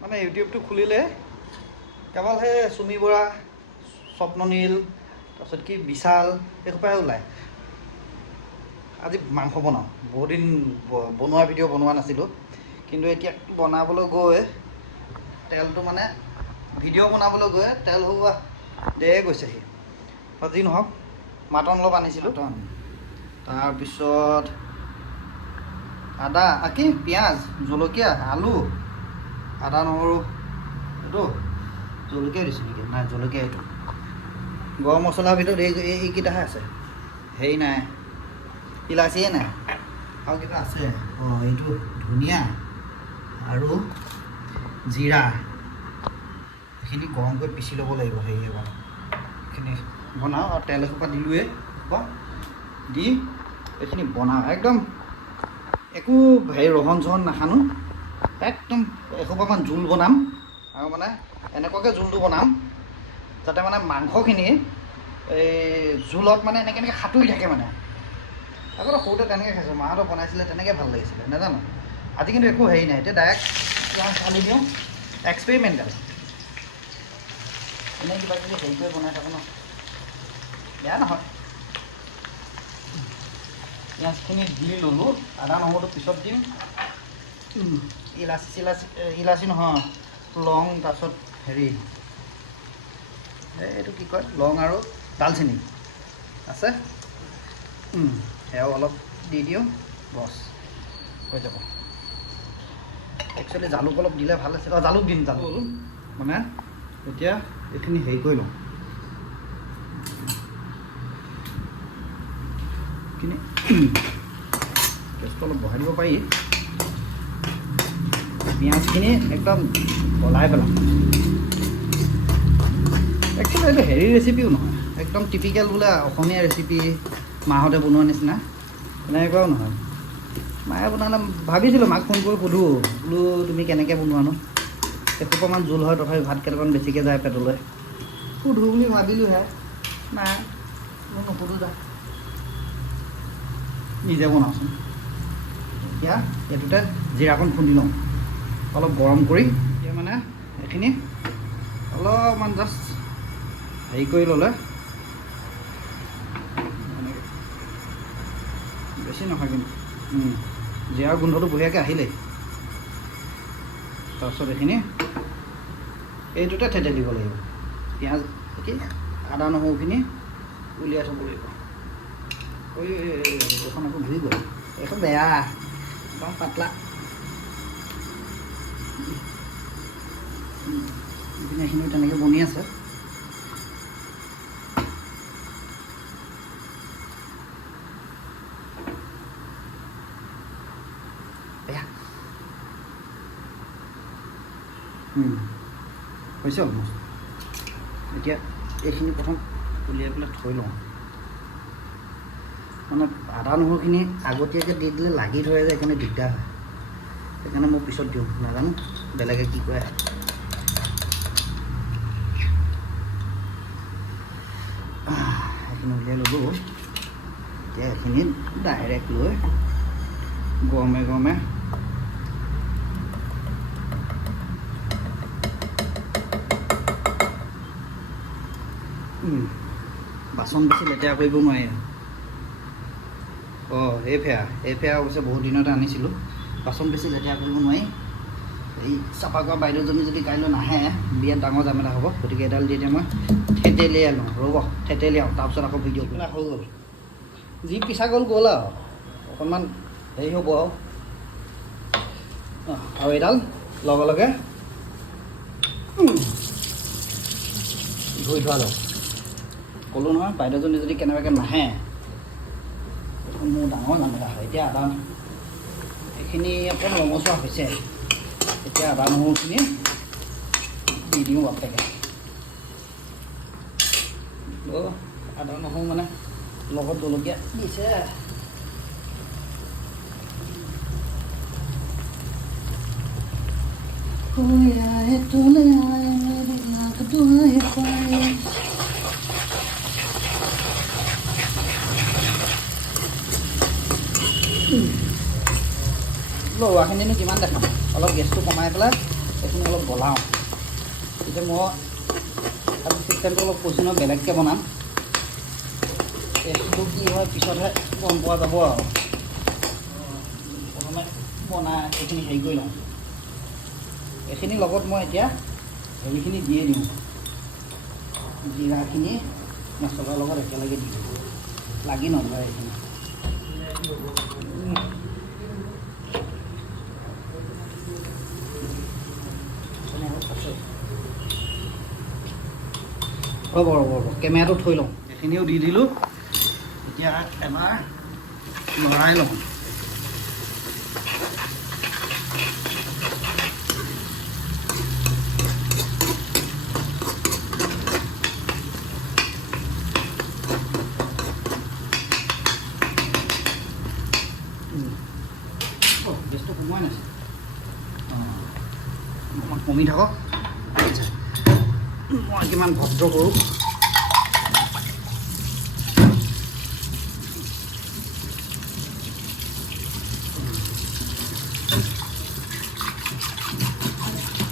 মানে ইউটিউবটো খুলিলে কেৱল সেই চুমি বৰা, স্বপ্ননীল, তাৰপিছত কি বিশাল এইসোপাহে ওলায়। আজি মাংস বনাওঁ। বহুত দিন বনোৱা ভিডিঅ' বনোৱা নাছিলোঁ, কিন্তু এতিয়া বনাবলৈ গৈ তেলটো মানে ভিডিঅ' বনাবলৈ গৈ তেল হোৱা দেৰে গৈছেহি। যি নহওক মাটন অলপ আনিছিলোঁ। তাৰপিছত আদা, কি পিঁয়াজ, জলকীয়া, আলু, আদা নহৰু, এইটো জলকীয়া দিছোঁ নেকি? নাই, জলকীয়া এইটো। গৰম মছলাৰ ভিতৰত এইকেইটাহে আছে, হেৰি নাই, ইলাচিয়ে নাই। আৰু কিবা আছে, এইটো ধনিয়া আৰু জিৰা। এইখিনি গৰমকৈ পিচি ল'ব লাগিব। হেৰি এবাৰ এইখিনি বনাওঁ আৰু তেল এসোপা দিলোঁৱে, এসোপা দি এইখিনি বনাওঁ। একদম একো হেৰি ৰহন চহন নাসানো, একদম এসোপামান জোল বনাম। আৰু মানে এনেকুৱাকৈ জোলটো বনাম যাতে মানে মাংসখিনি এই জোলত মানে এনেকৈ সাঁতুৰি থাকে। মানে আগতে সৰুতে তেনেকৈ খাইছোঁ, মাহঁতে বনাইছিলে, তেনেকৈ ভাল লাগিছিলে, নাজানো। আজি কিন্তু একো হেৰি নাই, এতিয়া ডাইৰেক্ট পিঁয়াজ আলু দিওঁ, এক্সপেৰিমেণ্টেল। এনেই কিবা কিবি হেৰি কৰি বনাই থাকোঁ ন, বেয়া নহয়। পিঁয়াজখিনি দি ল'লোঁ, আদা নহৰুটো পিছত দিম। ইলাচি নহয়, লং, তাৰপিছত হেৰি এইটো কি কয়, লং আৰু ডালচেনি আছে, সেয়াও অলপ দি দিওঁ, বছ হৈ যাব। একচুৱেলি জালুক অলপ দিলে ভাল আছিল। জালুক দিম, জালুক মানে এতিয়া এইখিনি হেৰি কৰি লওঁ। এইখিনি গেছটো অলপ বঢ়াই দিব পাৰি। পিঁয়াজখিনি একদম গলাই পেলাম। একচুৱেলি এইটো হেৰি ৰেচিপিও নহয়, একদম টিপিকেল বোলে অসমীয়া ৰেচিপি, মাহঁতে বনোৱা নিচিনা এনেকুৱাও নহয়। মায়ে বনালে ভাবিছিলোঁ মাক ফোন কৰি সোধোঁ, বোলো তুমি কেনেকৈ বনোৱানো? এসোপামান জোল হয়, তথাপি ভাত কেইটামান বেছিকৈ যায় পেটলৈ। সোধোঁ বুলি ভাবিলোঁহে, নাই মই নুসুধোঁ যা, নিজে বনাওঁচোন। এতিয়া এইটোতে জিৰাকণ খুন্দি লওঁ, অলপ গৰম কৰি। এতিয়া মানে এইখিনি অলপমান জাষ্ট হেৰি কৰি ল'লে, এনেকৈ বেছি নহয় কিন্তু জিৰাৰ গোন্ধটো বঢ়িয়াকৈ আহিলেই। তাৰপিছত এইখিনি এইটোতে থেতেলিব লাগিব। পিঁয়াজ কি আদা নহৰুখিনি উলিয়াই থ'ব লাগিব। এইখন আকৌ ধুই গ'ল, এইখন বেয়া, একদম পাতলা। এইখিনি তেনেকৈ বনি আছে। হৈছে অলমষ্ট। এতিয়া এইখিনি প্ৰথম উলিয়াই পেলাই থৈ লওঁ। মানে আদা নহৰুখিনি আগতীয়াকৈ দি দিলে লাগি ধৰে যে, সেইকাৰণে দিগদাৰ হয়। সেইকাৰণে মই পিছত দিওঁ, নাজানো বেলেগে কি কৰে। এইখিনি উলিয়াই ল'লোঁ। এতিয়া এইখিনি ডাইৰেক্ট লৈ গৰমে গৰমে বাচন বেছি লেতেৰা কৰিব নোৱাৰি। এই ফেয়া অৱশ্যে বহুত দিনতে আনিছিলোঁ। বাচন বেছি লেতেৰা কৰিব নোৱাৰি। এই চাফা কৰা বাইদেউজনী যদি কাইলৈ নাহে, বিৰাট ডাঙৰ জামেলা হ'ব। গতিকে এডাল দি এতিয়া মই থেতেলিয়াই লওঁ। ৰ'ব, থেতেলিয়াওঁ, তাৰপিছত আকৌ ভিডিঅ' পেলাই হৈ গ'ল। যি পিছা গ'ল গ'ল আৰু অকণমান হেৰি হ'ব আৰু এইডাল লগে লগে ধুই থোৱা যাওক। ক'লোঁ নহয়, বাইদেউজনী যদি কেনেবাকৈ নাহে, মোৰ ডাঙৰ জামেলা হয়। এতিয়া আদা এইখিনি অকণ ৰঙচুৱা হৈছে, এতিয়া আদা নহৰুখিনি দি দিওঁ বাপেকে। আদা নহৰু মানে লগত জলকীয়া দিছে। লৱাখিনিনো কিমান দেখাম, অলপ গেছটো কমাই পেলাই আলুখিনি অলপ বনাওঁ এতিয়া মই আজি চিষ্টেমটো অলপ কৈছোঁ নহয় বেলেগকৈ বনাম টেষ্টটো কি হয় পিছতহে গম পোৱা যাব আৰু প্ৰথমে বনাই এইখিনি হেৰি কৰি লওঁ এইখিনিৰ লগত মই এতিয়া হেৰিখিনি দিয়ে দিওঁ জিৰাখিনি মছলাৰ লগত একেলগে দি দিওঁ লাগি নধৰে এইখিনি ৰ'ব কেমেৰাটো থৈ লওঁ এইখিনিও দি দিলোঁ এতিয়া এবাৰ লৰাই লওঁ গেছটো কমোৱাই নাছিল অকণমান কমি থাকক মই কিমান ভদ্ৰ কৰোঁ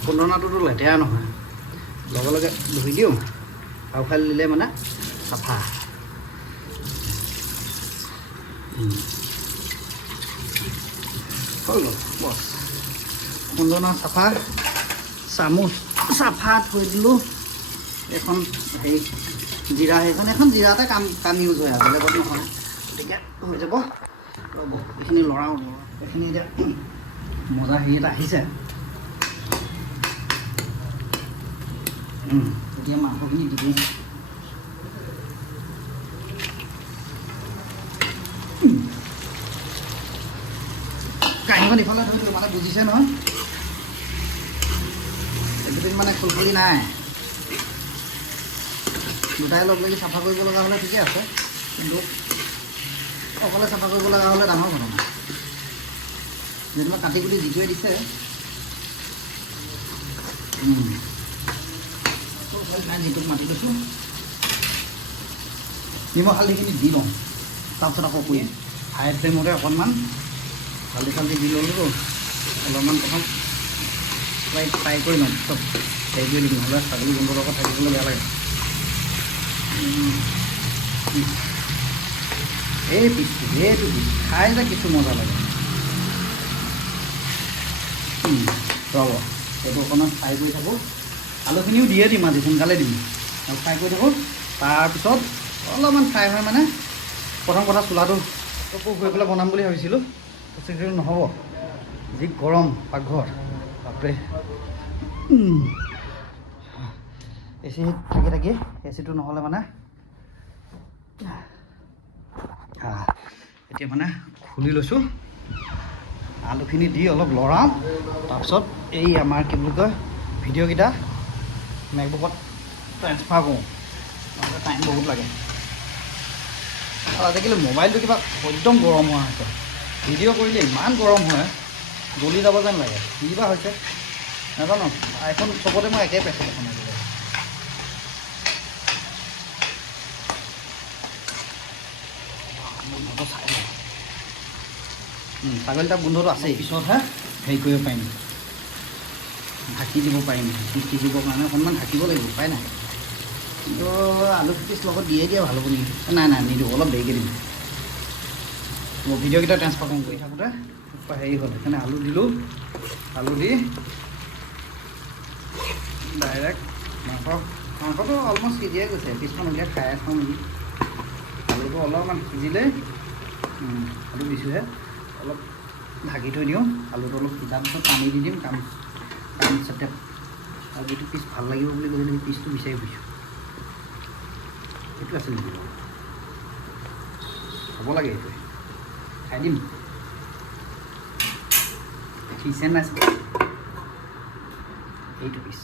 খুন্দনাটোতো লেতেৰা নহয় লগে লগে ধুই দিওঁ আৰু খালি দিলে মানে চাফা হৈ গ'ল বছ খুন্দনা চাফা চামুচ চাফা থৈ দিলোঁ এখন হেৰি জিৰা সেইখন এখন জিৰাতে কাম ইউজ হয় আৰু বেলেগত নহয় গতিকে হৈ যাব ৰ'ব এইখিনি লৰাওঁ এইখিনি এতিয়া মজা হেৰি এটা আহিছে এতিয়া মাংসখিনি দি দিম কাহিখন ইফালে ধৰি দিলোঁ মানে বুজিছে নহয় এইকেইদিন মানে খুলখুলি নাই দুটাই লগ লাগি চাফা কৰিব লগা হ'লে ঠিকে আছে কিন্তু অকলে চাফা কৰিব লগা হ'লে ডাঙৰ ঘটনা যেনিবা কাটি কুটি যিটোৱে দিছে যিটোক মাতি লৈছোঁ নিমখ হালধিখিনি দি লওঁ তাৰপিছত আকৌ কৰিম হাই ফ্লেমতে অকণমান হালধি চালধি দি ল'লোঁ অলপমান প্ৰথম ফ্ৰাই কৰি ল'ম চব হেৰি কৰি দিম নহ'লে ছাগলী গোন্ধৰ লগত থাকিবলৈ বেয়া লাগে এই পিচটো এইটো পিচ খাই যে কিছু মজা লাগে ৰ'ব এইটো অকণমান ফ্ৰাই কৰি থাকোঁ আলুখিনিও দিয়ে দিম আজি সোনকালে দিম আৰু ফ্ৰাই কৰি থাকোঁ তাৰপিছত অলপমান ফ্ৰাই হয় মানে প্ৰথম কথা চোলাটো গৈ পেলাই বনাম বুলি ভাবিছিলোঁ কিন্তু নহ'ব যি গৰম পাকঘৰ বাপৰে এ চি থাকি থাকি এ চিটো নহ'লে মানে এতিয়া মানে খুলি লৈছোঁ আলুখিনি দি অলপ লৰাওঁ তাৰপিছত এই আমাৰ কি বুলি কয় ভিডিঅ'কেইটা মেকবুকত ট্ৰেন্সফাৰ কৰোঁ নহ'লে টাইম বহুত লাগে আৰু আজিকালি মোবাইলটো কিবা একদম গৰম হোৱা হৈছে ভিডিঅ' কৰিলে ইমান গৰম হয় জ্বলি যাব যেন লাগে কি বা হৈছে নাজানো আইফোন চবতে মই একেই পাইছোঁ দেখোন আজিকালি চাই লওঁ ছাগলীটা গোন্ধটো আছেই পিছতহে হেৰি কৰিব পাৰিম ঢাকি দিব পাৰিম সিজিবৰ কাৰণে অকণমান ঢাকিব লাগিব উপায় নাই কিন্তু আলু পিচ লগত দিয়ে দিয়া ভাল হ'ব নেকি নাই নিদিওঁ অলপ দেৰিকৈ দিম মই ভিডিঅ'কেইটা ট্ৰেন্সফাৰ কৰি থাকোঁতে হেৰি হ'ল সেইকাৰণে আলু দিলোঁ আলু দি ডাইৰেক্ট মাংসটো অলমষ্ট সিজিয়ে গৈছে পিছখন উলিয়াই খাই খাওঁ নেকি আলুটো অলপমান সিজিলেই আলু দিছোঁহে অলপ ঢাকি থৈ দিওঁ আলুটো অলপ সিজাৰ পিছত পানী দি দিম কাম হিচাপে আৰু যিটো পিচ ভাল লাগিব বুলি কৈছিলোঁ সেই পিচটো বিচাৰি ফুৰিছোঁ সেইটো আছিল নেকি হ'ব লাগে এইটোৱে খাই দিম পিচে নাই এইটো পিচ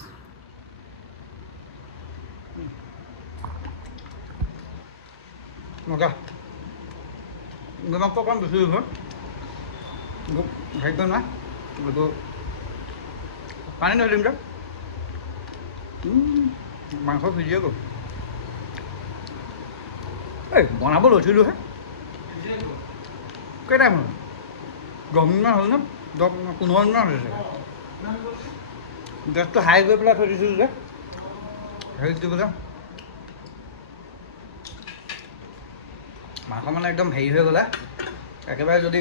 মজা নিমখটো অকণ বেছি দিব হেৰি কৰিম না এইটো পানী ধৰি দিম মাংস সিজিয়ে গ'ল এই বনাব লৈছিলোঁহে কেইটাইম হ'ল 10 মিনিটমান হ'ল ন 15 মিনিটমান হৈছে গেছটো হাই কৰি পেলাই থৈ দিছোঁ যে হেৰি দি পেলাই মাংস মানে একদম হেৰি হৈ গ'লে একেবাৰে যদি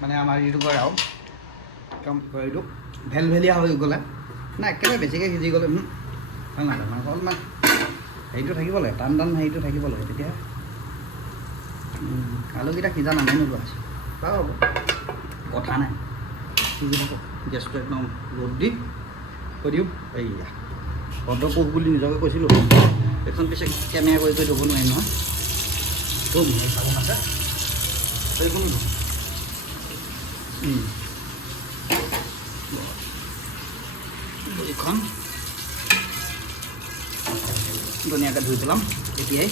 মানে আমাৰ যিটো কয় আৰু একদম হেৰিটো ভেলভেলীয়া হৈ গ'লে না একেবাৰে বেছিকৈ সিজি গ'লে ভাল নালাগে মাংস অলপমান হেৰিটো থাকিব লাগে টান টান হেৰিটো থাকিব লাগে তেতিয়া আলুকেইটা সিজা নামেই নোলোৱা হৈছে বাৰু হ'ব কথা নাই সিজি থাকক গেছটো একদম ৰ'দ দি কৈ দিওঁ এইয়া ভদ্ৰপোষ বুলি নিজকে কৈছিলোঁ এখন পিছে কেমেৰা কৰি দিব নোৱাৰিম নহয় ধুম চাবোন আছে এইখন ধুম এইখন ধুনীয়াকৈ ধুই পেলাম এতিয়াই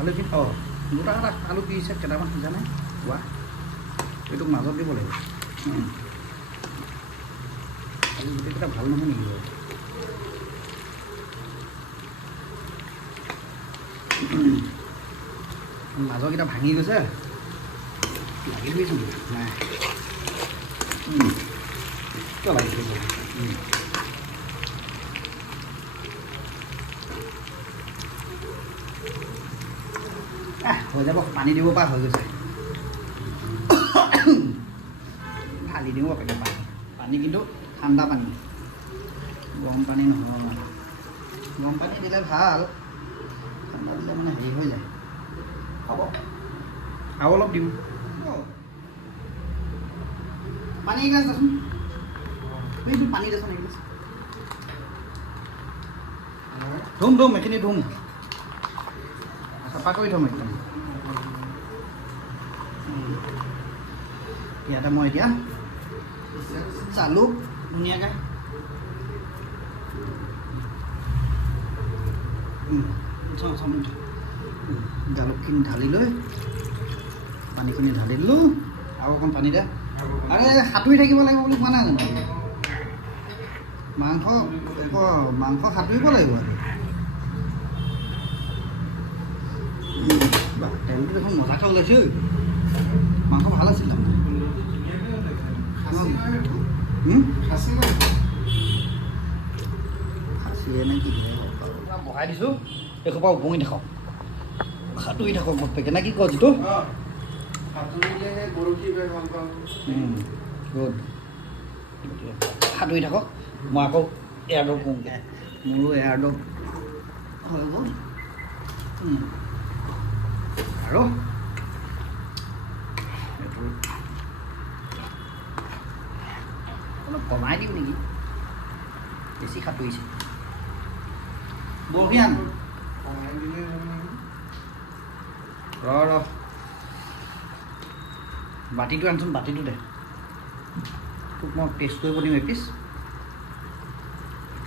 আলু কি অঁ দুটা এটা আলু পিছে কেইটামান সিজা নাই কোৱা এইটোক মাজত দিব লাগিব আলু গোটেইকেইটা ভাল নহয় নেকি মাজৰকেইটা ভাঙি গৈছে লাগি ধৰিছোঁ নাই কিয় লাগি ধৰিছে হৈ যাব পানী দিব পৰা হৈ গৈছে ঢালি দিওঁ বাপেকে পানী কিন্তু ঠাণ্ডা পানী গৰম পানী নহয় গৰম পানী দিলে ভাল ঠাণ্ডা দিলে মানে হেৰি হৈ যায় হ'ব আৰু অলপ দিম পানী এগিলাচ দেচোন পানী দেচোন এগিলাচ ধুম এইখিনি ধুম চাফা কৰি থ'ম একদম ইয়াতে মই এতিয়া চালোঁ ধুনীয়াকৈ জালুকখিনি ঢালি লৈ পানীখিনি ঢালি দিলোঁ আৰু অকণ পানী দে আৰে সাঁতুৰি থাকিব লাগিব বুলি কোৱা নাই জানো মাংস সাঁতুৰিব লাগিব আৰু তেলটো দেখোন মজাকৈ ওলাইছে মাংস ভাল আছিল খাচীয়ে নে কি বহাই দিছোঁ এসোপা উপঙি থাকক সাঁতুৰি থাকক বাপেকে নে কি কয় যিটো গুড সাঁতুৰি থাকক মই আকৌ এয়াৰডপ কৰোঁগৈ মোৰো এয়াৰডপ হৈ গ'ল আৰু অলপ কমাই দিওঁ নেকি বেছি সাঁতুৰিছে বৰশীয়ান ৰ বাতিটো আনচোন বাতিটো দে তোক মই টেষ্ট কৰিব দিম এপিচ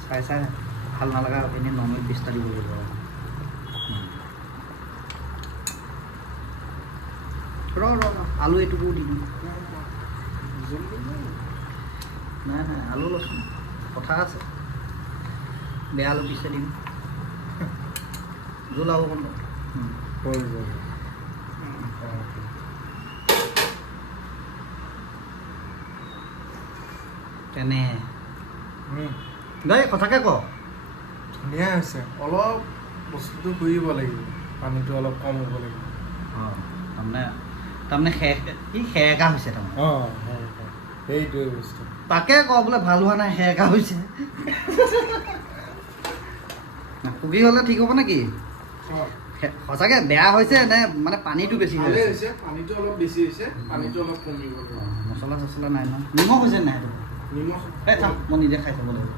চাই ভাল নালাগা এনেই নৰ্মেল পিচটা দিব লাগিব ৰ আলু এইটুকু দি দিম নাই আলু লচোন কথা আছে বেয়া আলু পিছে দিম জোল আৰু অকণ তেনে দেই কথাকে ক ধুনীয়া হৈছে অলপ বস্তুটো ঘূৰিব লাগিব পানীটো অলপ কম হ'ব লাগিব অঁ তাৰমানে সেৰেকা হৈছে তাৰমানে অঁ সেইটোৱে বস্তু তাকে ক বোলে ভাল হোৱা নাই সেৰেকা হৈছে পুগি হ'লে ঠিক হ'ব নেকি সঁচাকৈ বেয়া হৈছে নে মানে পানীটো বেছি হৈছে পানীটো অলপ বেছি হৈছে পানীটো অলপ কমিব মছলা চছলা নাই নহয় নিমখ হৈছে নাই নিমখ এই থাক মই নিজে খাই চাব লাগিব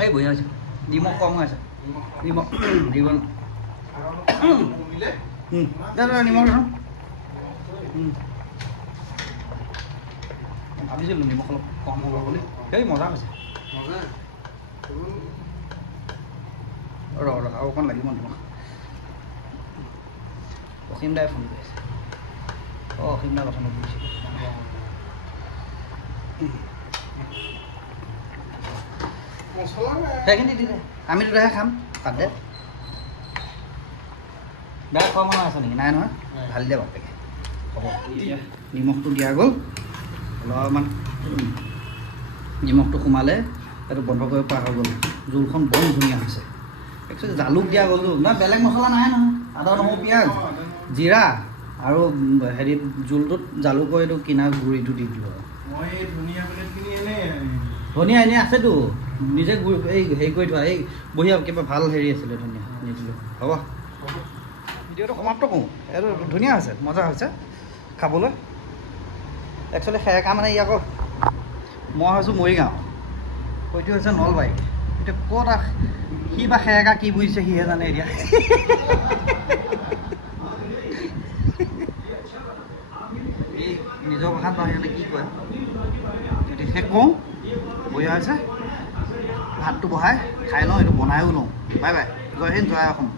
এই বঢ়িয়া হৈছে নিমখ কম হৈ আছে নিমখ দিব কমিলে নিমখ ভাবিছিলোঁ নিমখ অলপ কম হ'ব বুলি এই মজা হৈছে ৰ আৰু অকণ লাগিব নিমখ অসীম দাই ফোন কৰি আছে অঁ অসীম দাই কথা নকৰিছিলোঁ মছলা নাই সেইখিনি দি দে আমি দুটাহে খাম তাত দে বেয়া খোৱা মানুহ আছে নেকি নাই নহয় ঢালি দে বাপেকে হ'ব এতিয়া নিমখটো দিয়া গ'ল অলপমান নিমখটো সোমালে এইটো বন্ধ কৰিব পৰা হৈ গ'ল জোলখন বৰ ধুনীয়া হৈছে একচুৱেলি জালুক দিয়া গ'লতো নহয় বেলেগ মছলা নাই নহয় আদা নহৰু পিঁয়াজ জিৰা আৰু হেৰি জোলটোত জালুকৰ এইটো কিনা গুড়িটো দি দিলোঁ আৰু মই এই ধনিয়া প্লেটখিনি এনেই ধনিয়া এনেই আছেতো নিজে এই হেৰি কৰি থোৱা এই বঢ়িয়া কিবা ভাল হেৰি আছিলে ধনিয়া নিদিলোঁ হ'ব ভিডিঅ'টো সমাপ্ত কৰোঁ এইটো ধুনীয়া হৈছে মজা হৈছে খাবলৈ একচুৱেলি সেৰেকা মানে ই আকৌ মই হৈছোঁ মৰিগাঁও সৈটো হৈছে নলবাৰী এতিয়া ক'ত সি বা সেৰেকা কি বুজিছে সিহে জানে এতিয়া এই নিজৰ ভাষাত বাহিৰতে কি কয় যদি শেষ কৰোঁ বঢ়িয়া হৈছে ভাতটো বহাই খাই লওঁ এইটো বনায়ো লওঁ বাই বাই জয় হিন্দ জয় অসম